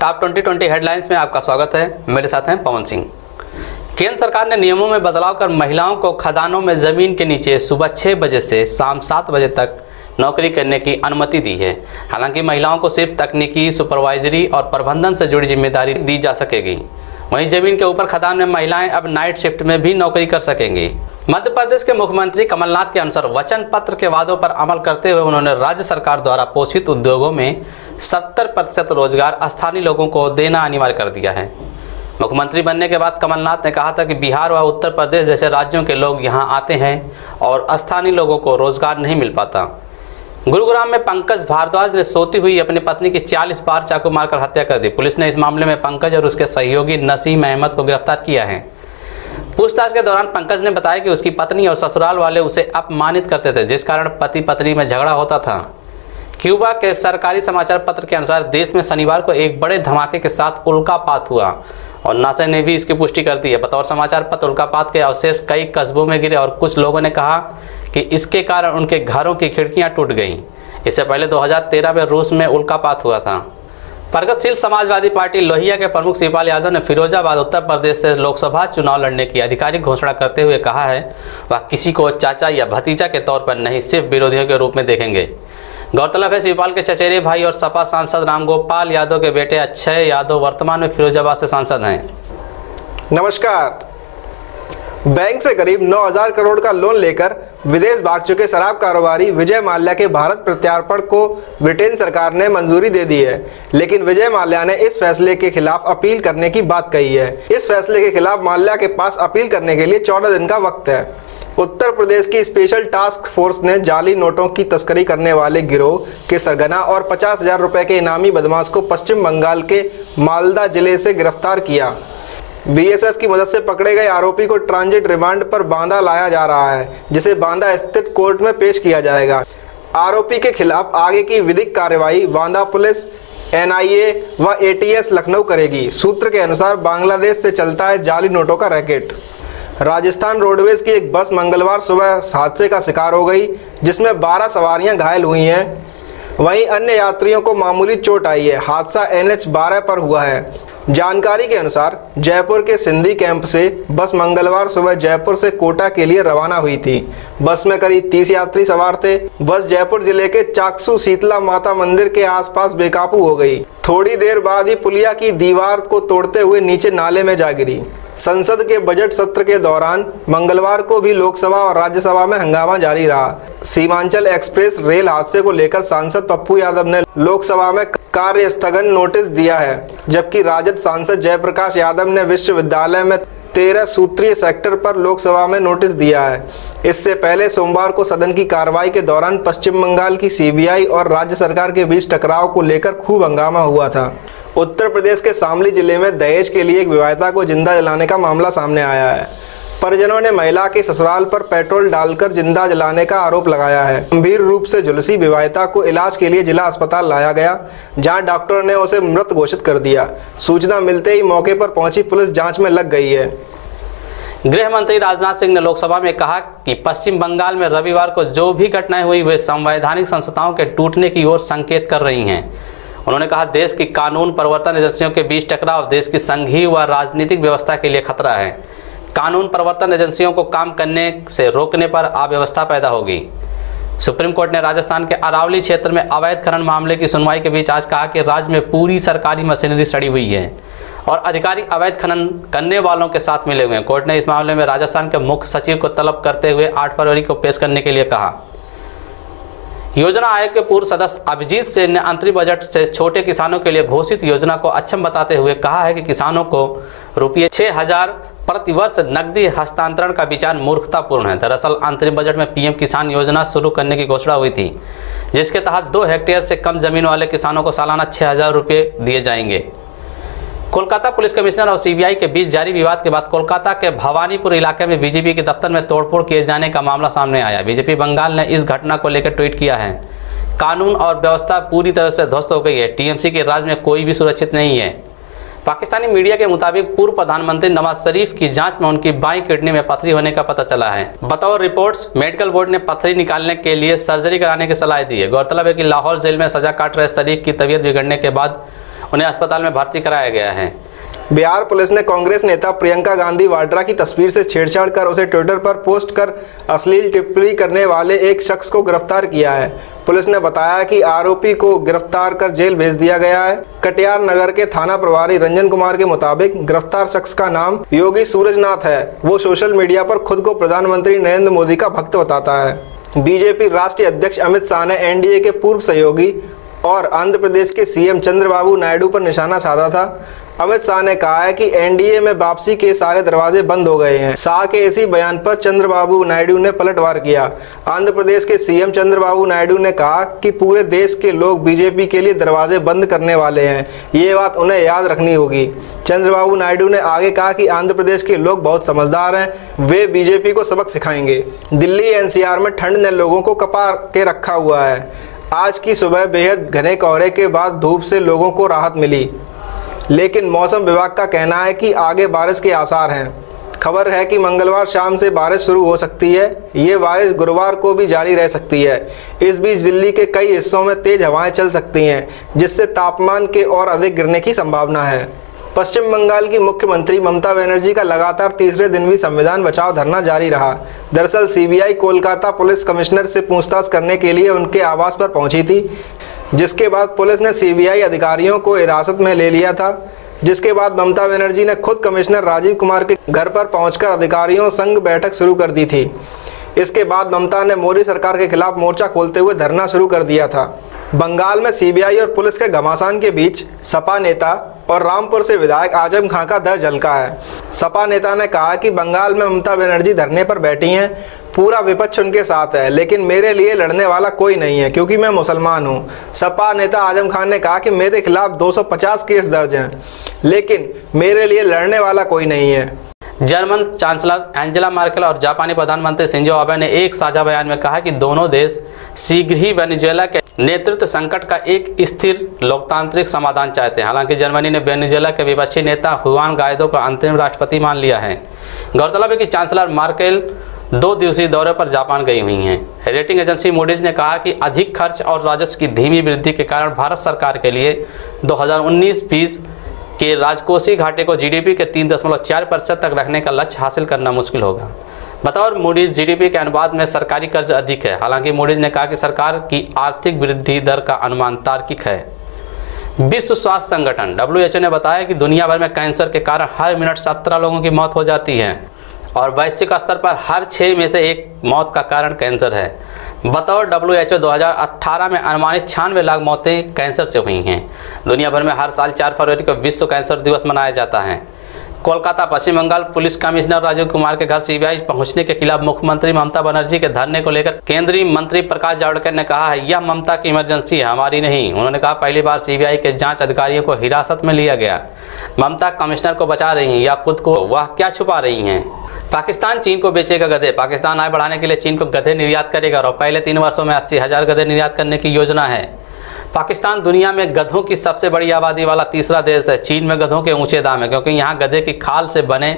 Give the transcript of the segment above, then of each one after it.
Top 2020 headlines में आपका स्वागत है। मेरे साथ हैं पवन सिंह। केंद्र सरकार ने नियमों में बदलाव कर महिलाओं को खदानों में जमीन के नीचे सुबह 6 बजे से शाम 7 बजे तक नौकरी करने की अनुमति दी है। हालांकि महिलाओं को सिर्फ तकनीकी, सुपरवाइजरी और प्रबंधन से जुड़ी जिम्मेदारी दी जा सकेगी। वहीं जमीन के ऊपर खदान में महिलाएं अब नाइट शिफ्ट में भी नौकरी कर सकेंगी। मध्य प्रदेश के मुख्यमंत्री कमलनाथ के अनुसार वचन पत्र के वादों पर अमल करते हुए उन्होंने राज्य सरकार द्वारा पोषित उद्योगों में 70% रोजगार स्थानीय लोगों को देना अनिवार्य कर दिया है। मुख्यमंत्री बनने के बाद कमलनाथ ने कहा था कि बिहार व उत्तर प्रदेश जैसे राज्यों के लोग यहां आते हैं और स्थानीय लोगों को रोजगार नहीं मिल पाता। गुरुग्राम में पंकज भारद्वाज ने सोती हुई अपनी पत्नी की 40 बार चाकू मारकर हत्या कर दी। पुलिस ने इस मामले में पंकज और उसके सहयोगी नसीम अहमद को गिरफ्तार किया है। पूछताछ के दौरान पंकज ने बताया कि उसकी पत्नी और ससुराल वाले उसे अपमानित करते थे, जिस कारण पति पत्नी में झगड़ा होता था। क्यूबा के सरकारी समाचार पत्र के अनुसार देश में शनिवार को एक बड़े धमाके के साथ उल्कापात हुआ और नासा ने भी इसकी पुष्टि कर दी है। बतौर समाचार पत्र, उल्कापात के अवशेष कई कस्बों में गिरे और कुछ लोगों ने कहा कि इसके कारण उनके घरों की खिड़कियां टूट गईं। इससे पहले 2013 में रूस में उल्कापात हुआ था। प्रगतिशील समाजवादी पार्टी लोहिया के प्रमुख शिवपाल यादव ने फिरोजाबाद उत्तर प्रदेश से लोकसभा चुनाव लड़ने की आधिकारिक घोषणा करते हुए कहा है वह किसी को चाचा या भतीजा के तौर पर नहीं, सिर्फ विरोधियों के रूप में देखेंगे। गौरतलब है शिवपाल के चचेरे भाई और सपा सांसद रामगोपाल यादव के बेटे अक्षय यादव वर्तमान में फिरोजाबाद से सांसद हैं। नमस्कार। बैंक से करीब 9,000 करोड़ का लोन लेकर विदेश भाग चुके शराब कारोबारी विजय माल्या के भारत प्रत्यार्पण को ब्रिटेन सरकार ने मंजूरी दे दी है, लेकिन विजय माल्या ने इस फैसले के खिलाफ अपील करने की बात कही है। इस फैसले के खिलाफ माल्या के पास अपील करने के लिए 14 दिन का वक्त है। उत्तर प्रदेश की स्पेशल टास्क फोर्स ने जाली नोटों की तस्करी करने वाले गिरोह के सरगना और 50,000 रुपए के इनामी बदमाश को पश्चिम बंगाल के मालदा जिले से गिरफ्तार किया। बीएसएफ की मदद से पकड़े गए आरोपी को ट्रांजिट रिमांड पर बांदा लाया जा रहा है, जिसे बांदा स्थित कोर्ट में पेश किया जाएगा। आरोपी के खिलाफ आगे की विधिक कार्रवाई बांदा पुलिस, एनआईए व एटीएस लखनऊ करेगी। सूत्र के अनुसार बांग्लादेश से चलता है जाली नोटों का रैकेट। राजस्थान रोडवेज की एक बस मंगलवार सुबह हादसे का शिकार हो गई, जिसमें 12 सवारियां घायल हुई हैं। वहीं अन्य यात्रियों को मामूली चोट आई है। हादसा NH 12 पर हुआ है। जानकारी के अनुसार जयपुर के सिंधी कैंप से बस मंगलवार सुबह जयपुर से कोटा के लिए रवाना हुई थी। बस में करीब 30 यात्री सवार थे। बस जयपुर जिले के चाकसू शीतला माता मंदिर के आसपास बेकाबू हो गई। थोड़ी देर बाद ही पुलिया की दीवार को तोड़ते हुए नीचे नाले में जा गिरी। संसद के बजट सत्र के दौरान मंगलवार को भी लोकसभा और राज्यसभा में हंगामा जारी रहा। सीमांचल एक्सप्रेस रेल हादसे को लेकर सांसद पप्पू यादव ने लोकसभा में कार्य स्थगन नोटिस दिया है, जबकि राजद सांसद जयप्रकाश यादव ने विश्वविद्यालय में 13 सूत्रीय सेक्टर पर लोकसभा में नोटिस दिया है। इससे पहले सोमवार को सदन की कार्रवाई के दौरान पश्चिम बंगाल की सीबीआई और राज्य सरकार के बीच टकराव को लेकर खूब हंगामा हुआ था। उत्तर प्रदेश के शामली जिले में दहेज के लिए एक विवाहिता को जिंदा जलाने का मामला सामने आया है। परिजनों ने महिला के ससुराल पर पेट्रोल डालकर जिंदा जलाने का आरोप लगाया है। गंभीर रूप से झुलसी विवाहिता को इलाज के लिए जिला अस्पताल लाया गया, जहां डॉक्टर ने उसे मृत घोषित कर दिया। सूचना मिलते ही मौके पर पहुंची पुलिस जांच में लग गई है। गृह मंत्री राजनाथ सिंह ने लोकसभा में कहा कि पश्चिम बंगाल में रविवार को जो भी घटनाएं हुई वे संवैधानिक संस्थाओं के टूटने की ओर संकेत कर रही हैं। उन्होंने कहा देश की कानून प्रवर्तन एजेंसियों के बीच टकराव देश की संघीय व राजनीतिक व्यवस्था के लिए खतरा है। कानून प्रवर्तन एजेंसियों को काम करने से रोकने पर अव्यवस्था पैदा होगी। सुप्रीम कोर्ट ने राजस्थान के अरावली क्षेत्र में अवैध खनन मामले की सुनवाई के बीच आज कहा कि राज्य में पूरी सरकारी मशीनरी सड़ी हुई है और अधिकारी अवैध खनन करने वालों के साथ मिले हुए हैं। कोर्ट ने इस मामले में राजस्थान के मुख्य सचिव को तलब करते हुए 8 फरवरी को पेश करने के लिए कहा। योजना आयोग के पूर्व सदस्य अभिजीत सेन ने अंतरिम बजट से छोटे किसानों के लिए घोषित योजना को अक्षम बताते हुए कहा है कि किसानों को रुपये 6,000 प्रति वर्ष नकदी हस्तांतरण का विचार मूर्खतापूर्ण है। दरअसल अंतरिम बजट में पीएम किसान योजना शुरू करने की घोषणा हुई थी, जिसके तहत 2 हेक्टेयर से कम जमीन वाले किसानों को सालाना 6,000 रुपये दिए जाएंगे। कोलकाता पुलिस कमिश्नर और सीबीआई के बीच जारी विवाद के बाद कोलकाता के भवानीपुर इलाके में बीजेपी के दफ्तर में तोड़फोड़ किए जाने का मामला सामने आया। बीजेपी बंगाल ने इस घटना को लेकर ट्वीट किया है। कानून और व्यवस्था पूरी तरह से ध्वस्त हो गई है। टीएमसी के राज में कोई भी सुरक्षित नहीं है। पाकिस्तानी मीडिया के मुताबिक पूर्व प्रधानमंत्री नवाज शरीफ की जांच में उनकी बाईं किडनी में पथरी होने का पता चला है। बतौर रिपोर्ट्स, मेडिकल बोर्ड ने पथरी निकालने के लिए सर्जरी कराने की सलाह दी है। गौरतलब है कि लाहौर जेल में सजा काट रहे शरीफ की तबीयत बिगड़ने के बाद उन्हें अस्पताल में भर्ती कराया गया है। बिहार पुलिस ने कांग्रेस नेता प्रियंका गांधी वाड्रा की तस्वीर से छेड़छाड़ कर उसे ट्विटर पर पोस्ट कर अश्लील टिप्पणी करने वाले एक शख्स को गिरफ्तार किया है। पुलिस ने बताया कि आरोपी को गिरफ्तार कर जेल भेज दिया गया है। कटिहार नगर के थाना प्रभारी रंजन कुमार के मुताबिक गिरफ्तार शख्स का नाम योगी सूरजनाथ है। वो सोशल मीडिया पर खुद को प्रधानमंत्री नरेंद्र मोदी का भक्त बताता है। बीजेपी राष्ट्रीय अध्यक्ष अमित शाह ने एनडीए के पूर्व सहयोगी और आंध्र प्रदेश के सीएम चंद्रबाबू नायडू पर निशाना साधा था। अमित शाह ने कहा है कि एनडीए में वापसी के सारे दरवाजे बंद हो गए हैं। शाह के इसी बयान पर चंद्रबाबू नायडू ने पलटवार किया। आंध्र प्रदेश के सीएम चंद्रबाबू नायडू ने कहा कि पूरे देश के लोग बीजेपी के लिए दरवाजे बंद करने वाले हैं, ये बात उन्हें याद रखनी होगी। चंद्रबाबू नायडू ने आगे कहा कि आंध्र प्रदेश के लोग बहुत समझदार हैं, वे बीजेपी को सबक सिखाएंगे। दिल्ली एनसीआर में ठंड ने लोगों को कपा के रखा हुआ है। आज की सुबह बेहद घने कोहरे के बाद धूप से लोगों को राहत मिली, लेकिन मौसम विभाग का कहना है कि आगे बारिश के आसार हैं। खबर है कि मंगलवार शाम से बारिश शुरू हो सकती है। ये बारिश गुरुवार को भी जारी रह सकती है। इस बीच दिल्ली के कई हिस्सों में तेज हवाएं चल सकती हैं, जिससे तापमान के और अधिक गिरने की संभावना है। पश्चिम बंगाल की मुख्यमंत्री ममता बनर्जी का लगातार तीसरे दिन भी संविधान बचाओ धरना जारी रहा। दरअसल सीबीआई कोलकाता पुलिस कमिश्नर से पूछताछ करने के लिए उनके आवास पर पहुंची थी, जिसके बाद पुलिस ने सीबीआई अधिकारियों को हिरासत में ले लिया था। जिसके बाद ममता बनर्जी ने खुद कमिश्नर राजीव कुमार के घर पर पहुंचकर अधिकारियों संग बैठक शुरू कर दी थी। इसके बाद ममता ने मोदी सरकार के खिलाफ मोर्चा खोलते हुए धरना शुरू कर दिया था। बंगाल में सीबीआई और पुलिस के घमासान के बीच सपा नेता और रामपुर से विधायक आजम खां का दर झलका है। सपा नेता ने कहा कि बंगाल में ममता बनर्जी धरने पर बैठी हैं, पूरा विपक्ष उनके साथ है, लेकिन मेरे लिए लड़ने वाला कोई नहीं है क्योंकि मैं मुसलमान हूं। सपा नेता आजम खान ने कहा कि मेरे खिलाफ 250 केस दर्ज हैं, लेकिन मेरे लिए लड़ने वाला कोई नहीं है। जर्मन चांसलर एंजेला मर्केल और जापानी प्रधानमंत्री शिंजो आबे ने एक साझा बयान में कहा कि दोनों देश शीघ्र ही वेनेजुएला के नेतृत्व संकट का एक स्थिर लोकतांत्रिक समाधान चाहते हैं। हालांकि जर्मनी ने वेनेजुएला के विपक्षी नेता हुआन गाइडो को अंतरिम राष्ट्रपति मान लिया है। गौरतलब है कि चांसलर मर्केल 2 दिवसीय दौरे पर जापान गई हुई हैं। रेटिंग एजेंसी मूडीज ने कहा कि अधिक खर्च और राजस्व की धीमी वृद्धि के कारण भारत सरकार के लिए 2019-20 के राजकोषीय घाटे को जीडीपी के 3.4% तक रखने का लक्ष्य हासिल करना मुश्किल होगा। बतौर मूडीज जीडीपी के अनुपात में सरकारी कर्ज अधिक है। हालांकि मूडीज ने कहा कि सरकार की आर्थिक वृद्धि दर का अनुमान तार्किक है। विश्व स्वास्थ्य संगठन WHO ने बताया कि दुनिया भर में कैंसर के कारण हर मिनट 17 लोगों की मौत हो जाती है और वैश्विक स्तर पर हर 6 में से 1 मौत का कारण कैंसर है। बतौर WHO 2018 में अनुमानित 96 लाख मौतें कैंसर से हुई हैं। दुनिया भर में हर साल 4 फरवरी को विश्व कैंसर दिवस मनाया जाता है। कोलकाता पश्चिम बंगाल पुलिस कमिश्नर राजीव कुमार के घर सीबीआई पहुंचने के खिलाफ मुख्यमंत्री ममता बनर्जी के धरने को लेकर केंद्रीय मंत्री प्रकाश जावड़ेकर ने कहा है, यह ममता की इमरजेंसी है, हमारी नहीं। उन्होंने कहा, पहली बार सीबीआई के जांच अधिकारियों को हिरासत में लिया गया। ममता कमिश्नर को बचा रही हैं या खुद को वह क्या छुपा रही हैं। पाकिस्तान चीन को बेचेगा गधे। पाकिस्तान आय बढ़ाने के लिए चीन को गधे निर्यात करेगा और पहले 3 वर्षों में 80,000 गधे निर्यात करने की योजना है। पाकिस्तान दुनिया में गधों की सबसे बड़ी आबादी वाला तीसरा देश है। चीन में गधों के ऊंचे दाम है क्योंकि यहाँ गधे की खाल से बने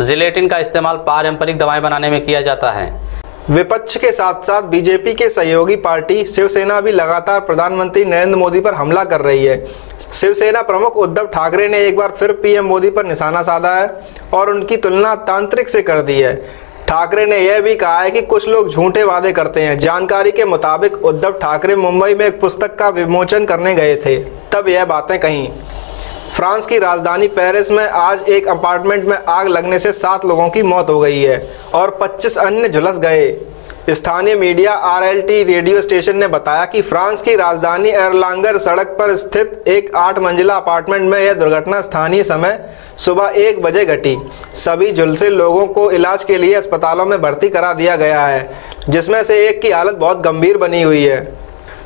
जिलेटिन का इस्तेमाल पारंपरिक दवाएं बनाने में किया जाता है। विपक्ष के साथ साथ बीजेपी के सहयोगी पार्टी शिवसेना भी लगातार प्रधानमंत्री नरेंद्र मोदी पर हमला कर रही है। शिवसेना प्रमुख उद्धव ठाकरे ने एक बार फिर पीएम मोदी पर निशाना साधा है और उनकी तुलना तांत्रिक से कर दी है। ठाकरे ने यह भी कहा है कि कुछ लोग झूठे वादे करते हैं। जानकारी के मुताबिक उद्धव ठाकरे मुंबई में एक पुस्तक का विमोचन करने गए थे, तब यह बातें कहीं। फ्रांस की राजधानी पेरिस में आज एक अपार्टमेंट में आग लगने से 7 लोगों की मौत हो गई है और 25 अन्य झुलस गए। स्थानीय मीडिया RLT रेडियो स्टेशन ने बताया कि फ्रांस की राजधानी एरलांगर सड़क पर स्थित एक 8 मंजिला अपार्टमेंट में यह दुर्घटना स्थानीय समय सुबह 1 बजे घटी। सभी झुलसे लोगों को इलाज के लिए अस्पतालों में भर्ती करा दिया गया है, जिसमें से एक की हालत बहुत गंभीर बनी हुई है।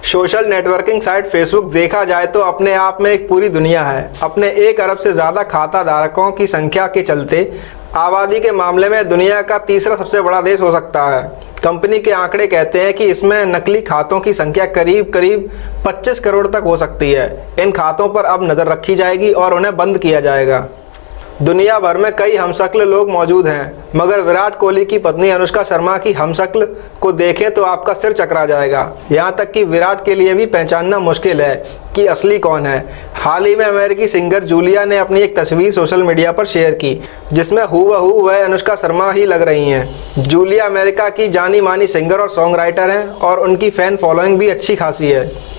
सोशल नेटवर्किंग साइट फेसबुक देखा जाए तो अपने आप में एक पूरी दुनिया है। अपने 1 अरब से ज़्यादा खाता धारकों की संख्या के चलते आबादी के मामले में दुनिया का तीसरा सबसे बड़ा देश हो सकता है। कंपनी के आंकड़े कहते हैं कि इसमें नकली खातों की संख्या करीब 25 करोड़ तक हो सकती है। इन खातों पर अब नज़र रखी जाएगी और उन्हें बंद किया जाएगा। दुनिया भर में कई हमशक्ल लोग मौजूद हैं, मगर विराट कोहली की पत्नी अनुष्का शर्मा की हमशक्ल को देखें तो आपका सिर चकरा जाएगा। यहाँ तक कि विराट के लिए भी पहचानना मुश्किल है कि असली कौन है। हाल ही में अमेरिकी सिंगर जूलिया ने अपनी एक तस्वीर सोशल मीडिया पर शेयर की, जिसमें हूबहू वह अनुष्का शर्मा ही लग रही हैं। जूलिया अमेरिका की जानी मानी सिंगर और सॉन्ग राइटर हैं और उनकी फ़ैन फॉलोइंग भी अच्छी खासी है।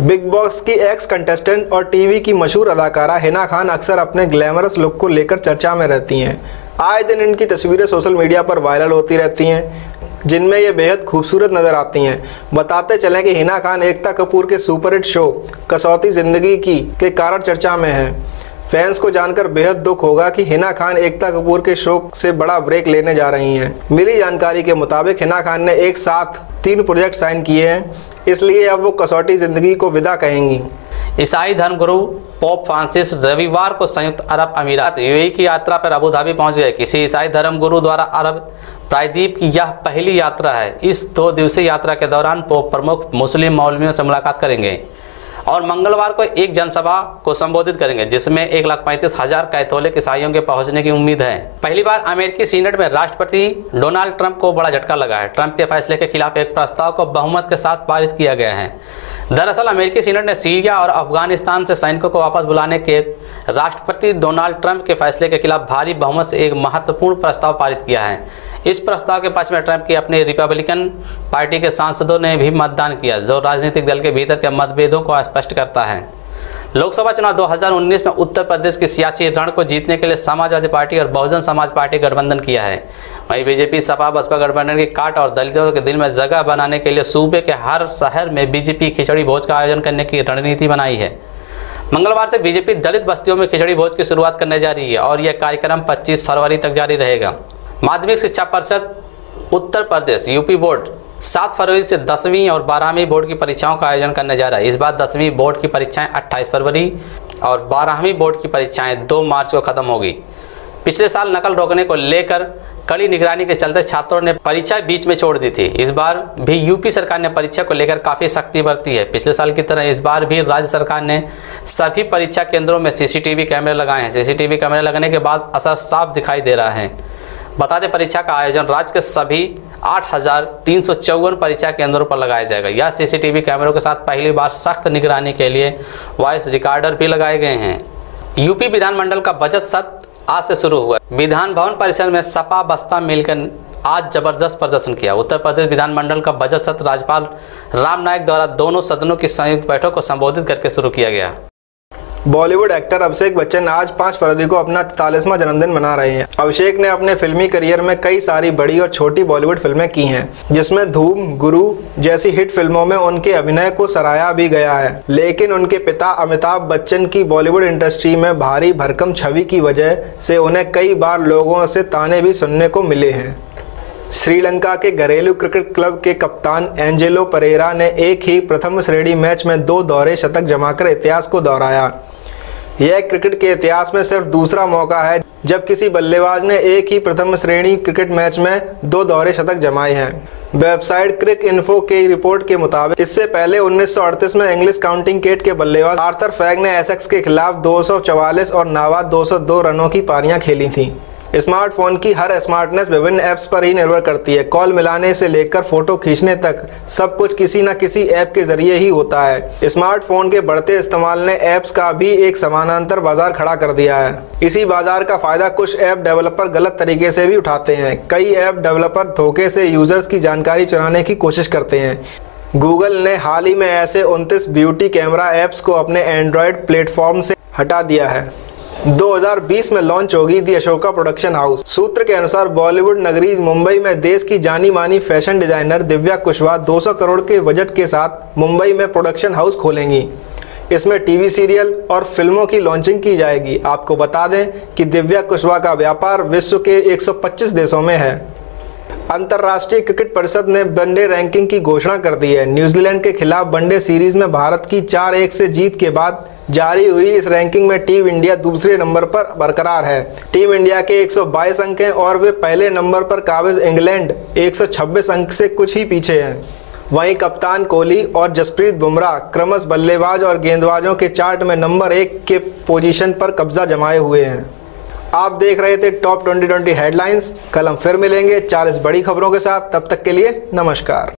बिग बॉस की एक्स कंटेस्टेंट और टीवी की मशहूर अदाकारा हिना खान अक्सर अपने ग्लैमरस लुक को लेकर चर्चा में रहती हैं। आए दिन इनकी तस्वीरें सोशल मीडिया पर वायरल होती रहती हैं, जिनमें ये बेहद खूबसूरत नज़र आती हैं। बताते चलें कि हिना खान एकता कपूर के सुपरहिट शो कसौती ज़िंदगी की के कारण चर्चा में हैं। फैंस को जानकर बेहद दुख होगा कि हिना खान एकता कपूर के शो से बड़ा ब्रेक लेने जा रही हैं। मिली जानकारी के मुताबिक हिना खान ने एक साथ 3 प्रोजेक्ट साइन किए हैं, इसलिए अब वो कसौटी ज़िंदगी को विदा कहेंगी। ईसाई धर्मगुरु पोप फ्रांसिस रविवार को संयुक्त अरब अमीरात यूएई की यात्रा पर अबू धाबी पहुंच गए। किसी ईसाई धर्मगुरु द्वारा अरब प्रायद्वीप की यह पहली यात्रा है। इस 2 दिवसीय यात्रा के दौरान पोप प्रमुख मुस्लिम मौलवियों से मुलाकात करेंगे और मंगलवार को एक जनसभा को संबोधित करेंगे, जिसमें 1,35,000 कैथोलिक ईसाइयों के पहुंचने की उम्मीद है। पहली बार अमेरिकी सीनेट में राष्ट्रपति डोनाल्ड ट्रंप को बड़ा झटका लगा है। ट्रंप के फैसले के खिलाफ एक प्रस्ताव को बहुमत के साथ पारित किया गया है। दरअसल अमेरिकी सीनेट ने सीरिया और अफगानिस्तान से सैनिकों को वापस बुलाने के राष्ट्रपति डोनाल्ड ट्रंप के फैसले के खिलाफ भारी बहुमत से एक महत्वपूर्ण प्रस्ताव पारित किया है। इस प्रस्ताव के पक्ष में ट्रंप की अपनी रिपब्लिकन पार्टी के सांसदों ने भी मतदान किया, जो राजनीतिक दल के भीतर के मतभेदों को स्पष्ट करता है। लोकसभा चुनाव 2019 में उत्तर प्रदेश की सियासी रण को जीतने के लिए समाजवादी पार्टी और बहुजन समाज पार्टी गठबंधन किया है। वहीं बीजेपी सपा बसपा गठबंधन की काट और दलितों के दिल में जगह बनाने के लिए सूबे के हर शहर में बीजेपी खिचड़ी भोज का आयोजन करने की रणनीति बनाई है। मंगलवार से बीजेपी दलित बस्तियों में खिचड़ी भोज की शुरुआत करने जा रही है और यह कार्यक्रम 25 फरवरी तक जारी रहेगा। माध्यमिक शिक्षा परिषद उत्तर प्रदेश यूपी बोर्ड 7 फरवरी से 10वीं और 12वीं बोर्ड की परीक्षाओं का आयोजन करने जा रहा है। इस बार 10वीं बोर्ड की परीक्षाएं 28 फरवरी और 12वीं बोर्ड की परीक्षाएं 2 मार्च को खत्म होगी। पिछले साल नकल रोकने को लेकर कड़ी निगरानी के चलते छात्रों ने परीक्षा बीच में छोड़ दी थी। इस बार भी यूपी सरकार ने परीक्षा को लेकर काफ़ी सख्ती बरती है। पिछले साल की तरह इस बार भी राज्य सरकार ने सभी परीक्षा केंद्रों में सीसीटीवी कैमरे लगाए हैं। सीसीटीवी कैमरे लगने के बाद असर साफ दिखाई दे रहा है। बता दें, परीक्षा का आयोजन राज्य के सभी 8,354 परीक्षा केंद्रों पर लगाया जाएगा। यह सीसीटीवी कैमरों के साथ पहली बार सख्त निगरानी के लिए वॉइस रिकॉर्डर भी लगाए गए हैं। यूपी विधानमंडल का बजट सत्र आज से शुरू हुआ। विधान भवन परिसर में सपा बसपा मिलकर आज जबरदस्त प्रदर्शन किया। उत्तर प्रदेश विधानमंडल का बजट सत्र राज्यपाल राम नाईक द्वारा दोनों सदनों की संयुक्त बैठक को संबोधित करके शुरू किया गया। बॉलीवुड एक्टर अभिषेक बच्चन आज 5 फरवरी को अपना 43वां जन्मदिन मना रहे हैं। अभिषेक ने अपने फिल्मी करियर में कई सारी बड़ी और छोटी बॉलीवुड फिल्में की हैं, जिसमें धूम, गुरु जैसी हिट फिल्मों में उनके अभिनय को सराहा भी गया है। लेकिन उनके पिता अमिताभ बच्चन की बॉलीवुड इंडस्ट्री में भारी भरकम छवि की वजह से उन्हें कई बार लोगों से ताने भी सुनने को मिले हैं। श्रीलंका के घरेलू क्रिकेट क्लब के कप्तान एंजेलो परेरा ने एक ही प्रथम श्रेणी मैच में 2 दोहरे शतक जमाकर इतिहास को दोहराया। यह क्रिकेट के इतिहास में सिर्फ दूसरा मौका है जब किसी बल्लेबाज ने एक ही प्रथम श्रेणी क्रिकेट मैच में 2 दोहरे शतक जमाए हैं। वेबसाइट क्रिक इन्फो की रिपोर्ट के मुताबिक इससे पहले 1938 में इंग्लिश काउंटी कैट के बल्लेबाज आर्थर फैग ने एसेक्स के खिलाफ 244 और नाबाद 202 रनों की पारियां खेली थीं। स्मार्टफोन की हर स्मार्टनेस विभिन्न ऐप्स पर ही निर्भर करती है। कॉल मिलाने से लेकर फोटो खींचने तक सब कुछ किसी न किसी ऐप के जरिए ही होता है। स्मार्टफोन के बढ़ते इस्तेमाल ने ऐप्स का भी एक समानांतर बाजार खड़ा कर दिया है। इसी बाजार का फायदा कुछ ऐप डेवलपर गलत तरीके से भी उठाते हैं। कई ऐप डेवलपर धोखे से यूजर्स की जानकारी चुराने की कोशिश करते हैं। गूगल ने हाल ही में ऐसे 29 ब्यूटी कैमरा ऐप्स को अपने एंड्रॉयड प्लेटफॉर्म से हटा दिया है। 2020 में लॉन्च होगी दी अशोका प्रोडक्शन हाउस। सूत्र के अनुसार बॉलीवुड नगरी मुंबई में देश की जानी मानी फैशन डिजाइनर दिव्या कुशवाहा 200 करोड़ के बजट के साथ मुंबई में प्रोडक्शन हाउस खोलेंगी। इसमें टीवी सीरियल और फिल्मों की लॉन्चिंग की जाएगी। आपको बता दें कि दिव्या कुशवाहा का व्यापार विश्व के 125 देशों में है। अंतर्राष्ट्रीय क्रिकेट परिषद ने वनडे रैंकिंग की घोषणा कर दी है। न्यूजीलैंड के खिलाफ वनडे सीरीज में भारत की 4-1 से जीत के बाद जारी हुई इस रैंकिंग में टीम इंडिया दूसरे नंबर पर बरकरार है। टीम इंडिया के 122 अंक हैं और वे पहले नंबर पर काबिज इंग्लैंड 126 अंक से कुछ ही पीछे हैं। वहीं कप्तान कोहली और जसप्रीत बुमराह क्रमश बल्लेबाज और गेंदबाजों के चार्ट में नंबर 1 के पोजीशन पर कब्जा जमाए हुए हैं। आप देख रहे थे टॉप 2020 हेडलाइंस। कल हम फिर मिलेंगे 40 बड़ी खबरों के साथ। तब तक के लिए नमस्कार।